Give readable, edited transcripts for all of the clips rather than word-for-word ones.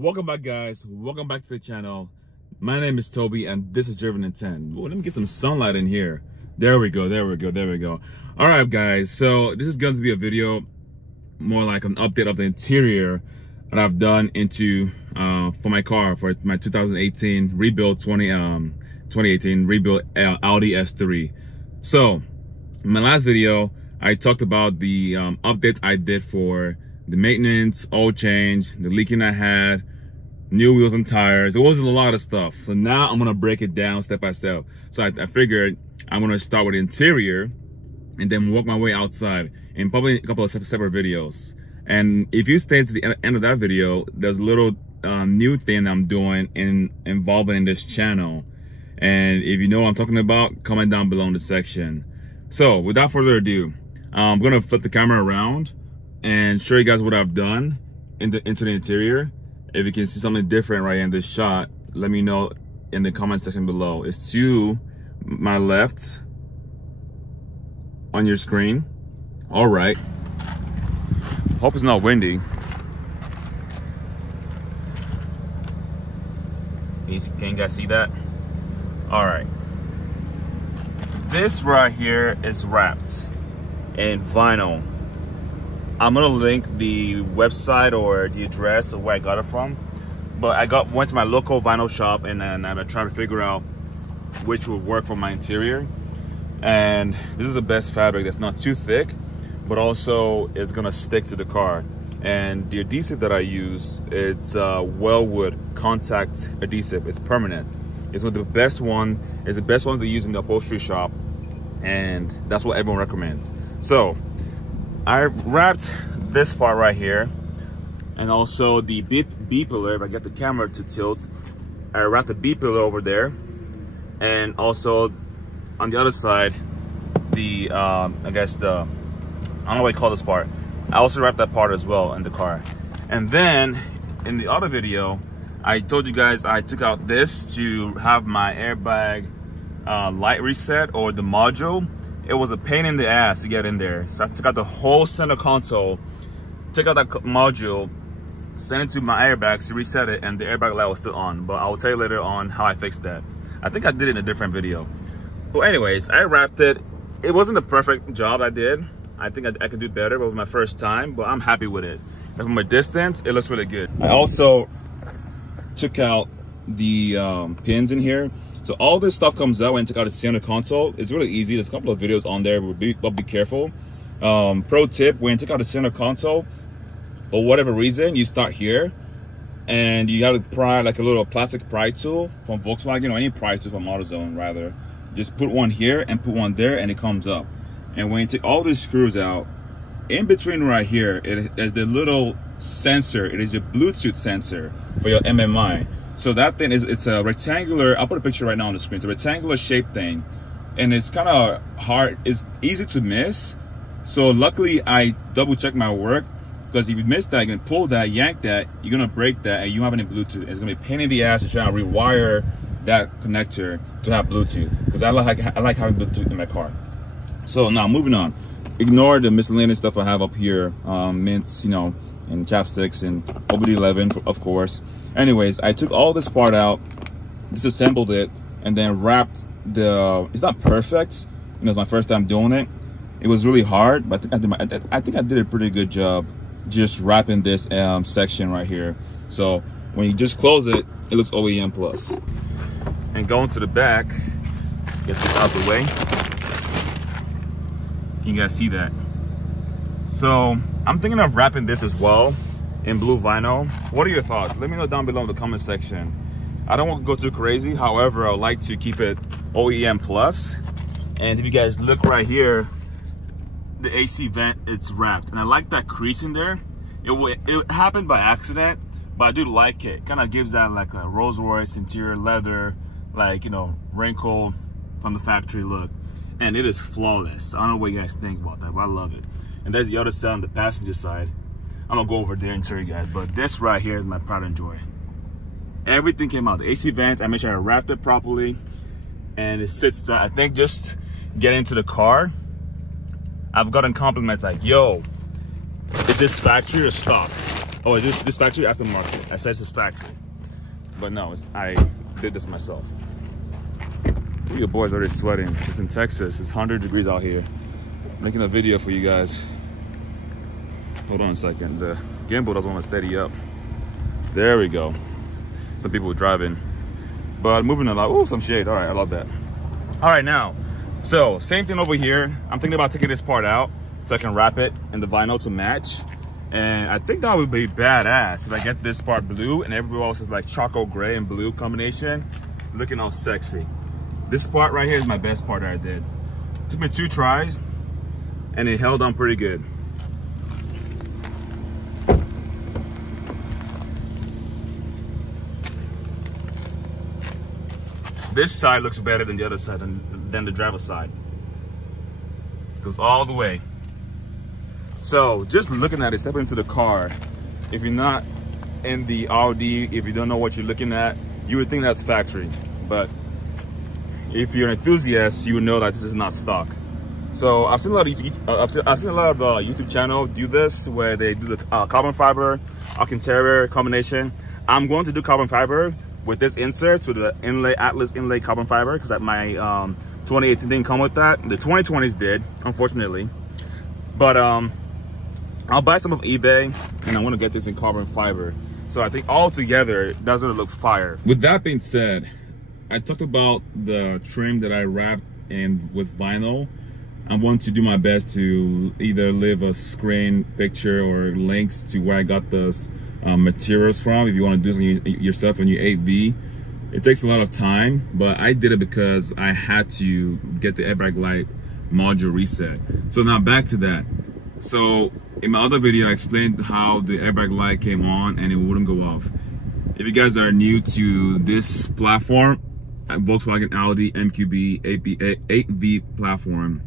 Welcome back, guys. Welcome back to the channel. My name is Toby and this is Driven in 10. Ooh, let me get some sunlight in here. There we go. All right, guys, so this is going to be a video more like an update of the interior that I've done into for my car, for my 2018 rebuild 2018 rebuild Audi S3. So in my last video I talked about the updates I did for the maintenance, oil change, the leaking I had, new wheels and tires. It wasn't a lot of stuff. So now I'm gonna break it down step by step. So I figured I'm gonna start with the interior and then work my way outside in probably a couple of separate videos. And if you stay to the end of that video, there's a little new thing I'm doing involving in this channel. And if you know what I'm talking about, comment down below in the section. So without further ado, I'm gonna flip the camera around and show you guys what I've done into the interior. If you can see something different right in this shot, let me know in the comment section below. It's to my left on your screen. All right. Hope it's not windy. Can you guys see that? All right. This right here is wrapped in vinyl. I'm gonna link the website or the address of where I got it from. But I went to my local vinyl shop and then I'm trying to figure out which would work for my interior. And this is the best fabric that's not too thick, but also is gonna stick to the car. And the adhesive that I use, it's Wellwood contact adhesive. It's permanent. It's one of the best one. It's the best ones they use in the upholstery shop, and that's what everyone recommends. So I wrapped this part right here, and also the B pillar. If I get the camera to tilt, I wrapped the B pillar over there, and also on the other side, the I don't know what you call this part. I also wrapped that part as well in the car. And then in the other video, I told you guys I took out this to have my airbag light reset, or the module. It was a pain in the ass to get in there. So I took out the whole center console, took out that module, sent it to my airbags to reset it, and the airbag light was still on. But I will tell you later on how I fixed that. I think I did it in a different video. But anyways, I wrapped it. It wasn't a perfect job I did. I think I could do better, but it was my first time, but I'm happy with it. And from a distance, it looks really good. I also took out the pins in here. So all this stuff comes out when you take out the center console. It's really easy. There's a couple of videos on there, but be careful. Pro tip, when you take out the center console, for whatever reason, you start here and you have to pry like a little plastic pry tool from Volkswagen, or any pry tool from AutoZone rather. Just put one here and put one there and it comes up. And when you take all these screws out, in between right here, it is the little sensor. It is a Bluetooth sensor for your MMI. So that thing it's a rectangular, I'll put a picture right now on the screen. It's a rectangular shaped thing, and it's kind of hard, it's easy to miss. So luckily I double checked my work, because if you miss that, you're gonna pull that, yank that, you're gonna break that, and you don't have any Bluetooth. It's gonna be a pain in the ass to try to rewire that connector to have Bluetooth, because I like having Bluetooth in my car. So now moving on, ignore the miscellaneous stuff I have up here, mints, you know, and chapsticks and OBD11, of course. Anyways, I took all this part out, disassembled it, and then wrapped it's not perfect, you know, it's my first time doing it. It was really hard, but I think I did a pretty good job just wrapping this section right here. So when you just close it, it looks OEM plus. And going to the back, let's get this out of the way. Can you guys see that? So I'm thinking of wrapping this as well in blue vinyl. What are your thoughts? Let me know down below in the comment section. I don't want to go too crazy. However, I would like to keep it OEM plus. And if you guys look right here, the AC vent, it's wrapped. And I like that crease in there. It happened by accident, but I do like it. Kind of gives that like a Rolls Royce interior leather, like, you know, wrinkle from the factory look. And it is flawless. I don't know what you guys think about that, but I love it. And there's the other side on the passenger side. I'm gonna go over there and show you guys, but this right here is my pride and joy. Everything came out. The AC vents, I made sure I wrapped it properly, and it sits tight. I think just getting into the car, I've gotten compliments like, yo, is this factory or stock? Oh, is this factory aftermarket? I said it's factory, but no, I did this myself. Your boy's already sweating. It's in Texas. It's 100 degrees out here. Making a video for you guys. Hold on a second. The gimbal doesn't want to steady up. There we go. Some people were driving, but moving along. Oh, some shade. All right, I love that. All right, now, so same thing over here. I'm thinking about taking this part out so I can wrap it in the vinyl to match. And I think that would be badass if I get this part blue and everywhere else is like charcoal gray and blue combination, looking all sexy. This part right here is my best part that I did. Took me 2 tries and it held on pretty good. This side looks better than the other side, than the driver's side. Goes all the way. So just looking at it, stepping into the car, if you're not in the Audi, if you don't know what you're looking at, you would think that's factory. But if you're an enthusiast, you would know that this is not stock. So I've seen a lot of YouTube channel do this, where they do the carbon fiber Alcantara combination. I'm going to do carbon fiber with this insert, with the inlay Atlas inlay carbon fiber, because my 2018 didn't come with that. The 2020s did, unfortunately. But I'll buy some of eBay, and I want to get this in carbon fiber. So I think all together, that's gonna look fire. With that being said, I talked about the trim that I wrapped in with vinyl. I want to do my best to either leave a screen picture or links to where I got those materials from. If you want to do something yourself on your 8V, it takes a lot of time, but I did it because I had to get the airbag light module reset. So now back to that. So in my other video, I explained how the airbag light came on and it wouldn't go off. If you guys are new to this platform, Volkswagen Audi MQB 8V platform,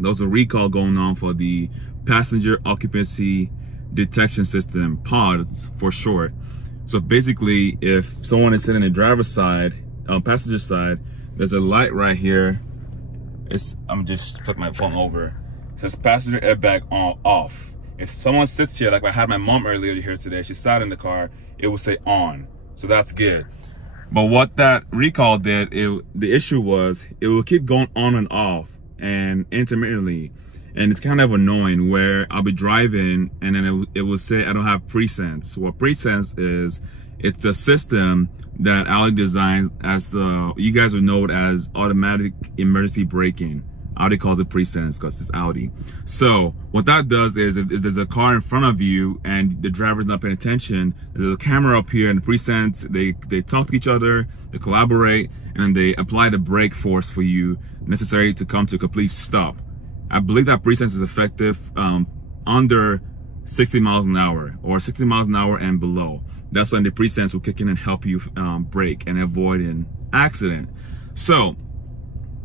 there's a recall going on for the passenger occupancy detection system, PODS for short. So basically, if someone is sitting in the driver's side, passenger side, there's a light right here. I'm just flipping my phone over. It says passenger airbag on, off. If someone sits here, like I had my mom earlier here today, she sat in the car, it will say on. So that's good. But what that recall did, the issue was it will keep going on and off and intermittently. And it's kind of annoying where I'll be driving and then it will say I don't have presense. What presense is, it's a system that Audi designs as, you guys would know it as automatic emergency braking. Audi calls it presense because it's Audi. So what that does is if there's a car in front of you and the driver's not paying attention, there's a camera up here and the presense, they talk to each other, they collaborate, and they apply the brake force for you necessary to come to a complete stop. I believe that presense is effective under 60 miles an hour or 60 miles an hour and below. That's when the presense will kick in and help you brake and avoid an accident. So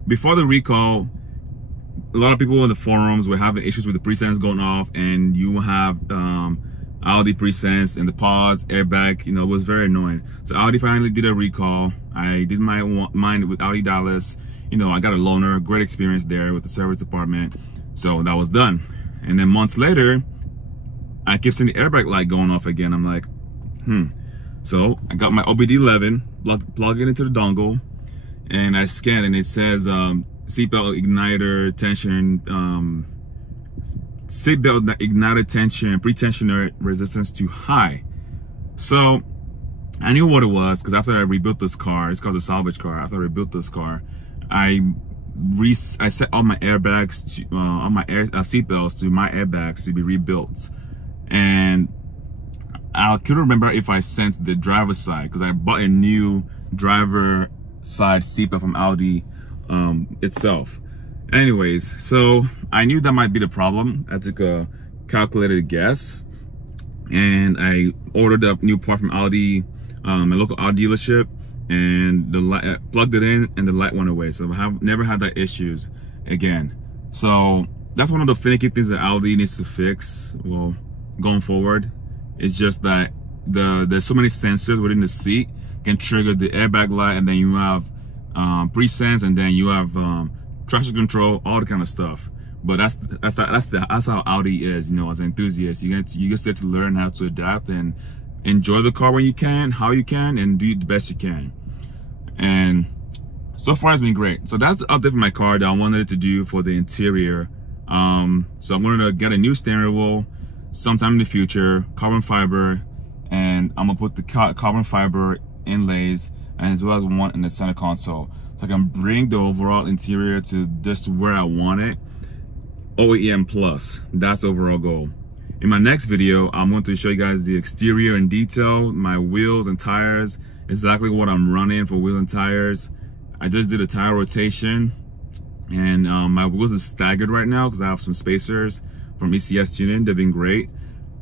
before the recall, a lot of people in the forums were having issues with the presense going off, and you have Audi presense and the pods, airbag, it was very annoying. So Audi finally did a recall. I did mine with Audi Dallas. I got a loaner, great experience there with the service department. So that was done. And then months later, I kept seeing the airbag light going off again. I'm like, So I got my OBD11, plug it into the dongle, and I scan, and it says seatbelt igniter tension, seatbelt igniter tension, pretensioner resistance to high. So I knew what it was because after I rebuilt this car, it's called a salvage car. After I rebuilt this car, I set all my airbags to all my seatbelts to my airbags to be rebuilt, and I couldn't remember if I sent the driver's side because I bought a new driver side seatbelt from Audi itself. Anyways, so I knew that might be the problem. I took a calculated guess, and I ordered a new part from Audi, a local Audi dealership, and the light, plugged it in and the light went away. So I have never had that issues again. So that's one of the finicky things that Audi needs to fix, well, going forward. It's just that there's so many sensors within the seat can trigger the airbag light, and then you have presense, and then you have traction control, all the kind of stuff. But that's how Audi is, you know. As an enthusiast, you just get to learn how to adapt and enjoy the car when you can, how you can, and do the best you can. And so far it's been great. So that's the update for my car that I wanted to do for the interior. So I'm going to get a new steering wheel sometime in the future, carbon fiber, and I'm gonna put the carbon fiber inlays, and as well as one in the center console, so I can bring the overall interior to just where I want it. OEM plus, that's the overall goal. In my next video, I'm going to show you guys the exterior in detail, my wheels and tires, exactly what I'm running for wheel and tires. I just did a tire rotation, and my wheels is staggered right now because I have some spacers from ECS Tuning. They've been great.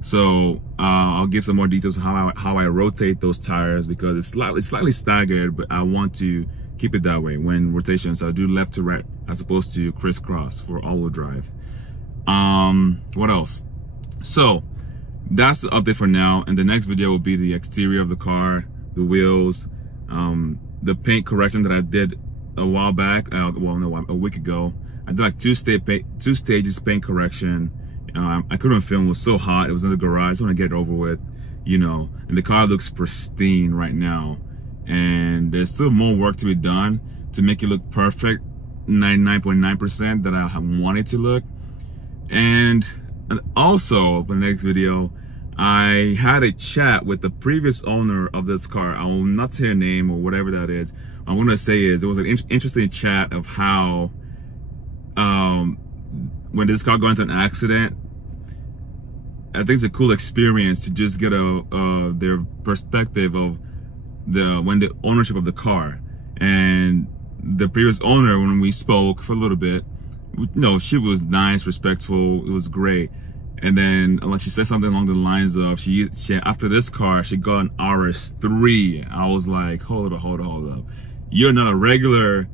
So I'll give some more details on how I rotate those tires, because it's slightly staggered, but I want to keep it that way when rotation. So I do left to right as opposed to crisscross for all-wheel drive. What else? So that's the update for now, and the next video will be the exterior of the car, the wheels, the paint correction that I did a while back, a week ago. I did like two stages paint correction. I couldn't film, it was so hot, it was in the garage. I just want to get it over with, you know. And the car looks pristine right now, and there's still more work to be done to make it look perfect, 99.9% that I want it to look. And also for the next video, I had a chat with the previous owner of this car. I will not say her name or whatever that is. What I'm gonna say is it was an interesting chat of how when this car got into an accident, I think it's a cool experience to just get their perspective of the ownership of the car. And the previous owner, when we spoke for a little bit, you know, she was nice, respectful, it was great. And then like she said something along the lines of she after this car she got an RS3. I was like, hold up. You're not a regular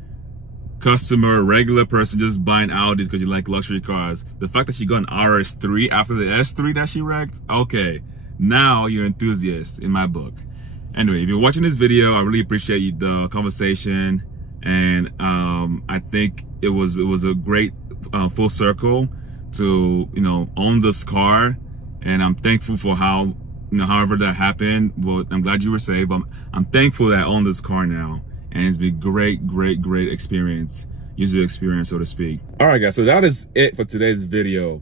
customer, regular person just buying Audis because you like luxury cars. The fact that she got an RS3 after the S3 that she wrecked, okay, now you're an enthusiast in my book. Anyway, if you're watching this video, I really appreciate the conversation, and I think it was a great full circle to, you know, own this car, and I'm thankful for how, you know, however that happened. Well, I'm glad you were safe, but I'm thankful that I own this car now. And it's been great experience, user experience, so to speak. All right, guys, so that is it for today's video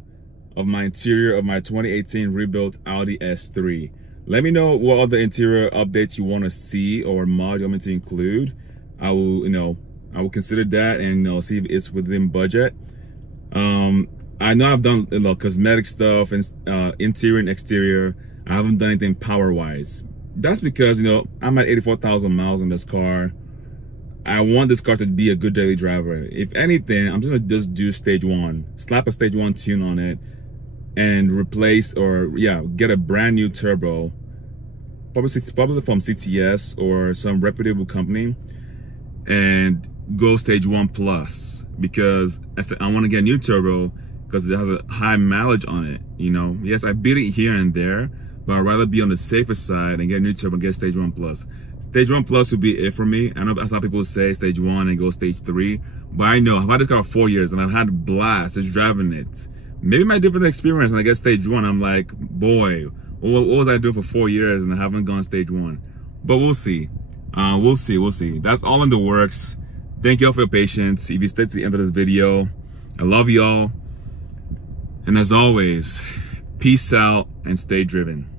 of my interior of my 2018 rebuilt Audi S3. Let me know what other interior updates you want to see or mod you want me to include. I will consider that and see if it's within budget. I know I've done cosmetic stuff and interior and exterior. I haven't done anything power wise. That's because I'm at 84,000 miles in this car. I want this car to be a good daily driver. If anything, I'm just gonna do stage 1, slap a stage 1 tune on it, and replace get a brand new turbo, probably from CTS or some reputable company, and go stage 1 plus, because I want to get a new turbo because it has a high mileage on it. Yes, I beat it here and there, but I'd rather be on the safer side and get a new turbo and get stage 1 plus. Stage 1 plus would be it for me. I know that's how people say stage 1 and go stage 3, but I know I've had this car for 4 years and I've had a blast just driving it. Maybe my different experience when I get stage 1, I'm like, boy, what was I doing for 4 years and I haven't gone stage 1? But we'll see. We'll see. That's all in the works. Thank y'all for your patience. If you stayed to the end of this video, I love y'all. And as always, peace out and stay driven.